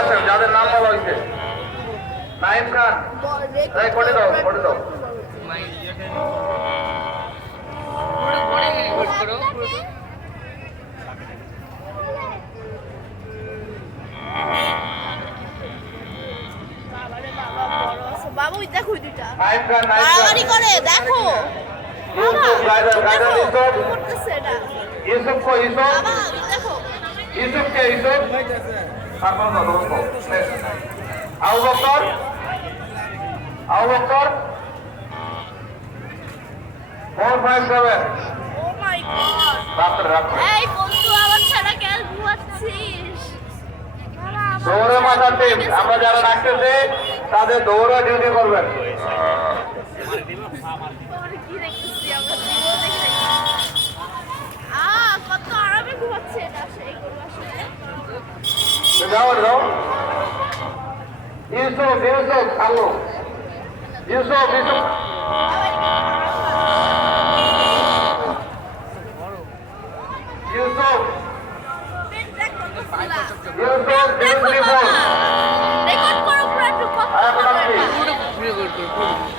আছেন যাদের নাম বলা হয়েছে। নাইম খান, করে দাও, করে দাও। বাবু দেখো দুইটা নাইম খান, বাড়াবাড়ি করে দেখো ইউসুফ, গাইডার, গাইডার ইউসুফ। করতেছে এটা ইউসুফ কো ইউসুফ, বাবা দেখো ইউসুফ কে ইউসুফ? তারপর দাও, দাও। আবু বকর, আবু বকর 457। ও মাই গড রাত্রে রাত্রে এই বন্ধু আমার ছাড়া কেন ঘুমাচ্ছিস দৌড়ে মাথার টিম, আমরা যারা রাখতেছি তাদের দৌড়ে ডিউটি করবেন। কি দেখতেছি আমরা জীবন দেখে কত আরামে ঘুমাচ্ছে এটা সেই গরু আসলে যাও যাও। ইউসুফ, ইউসুফ আলো, ইউসুফ, ইউসুফ, ইউসুফ, ইউসুফ, রেকর্ড করো পুরো একটু কথা বলো এটা।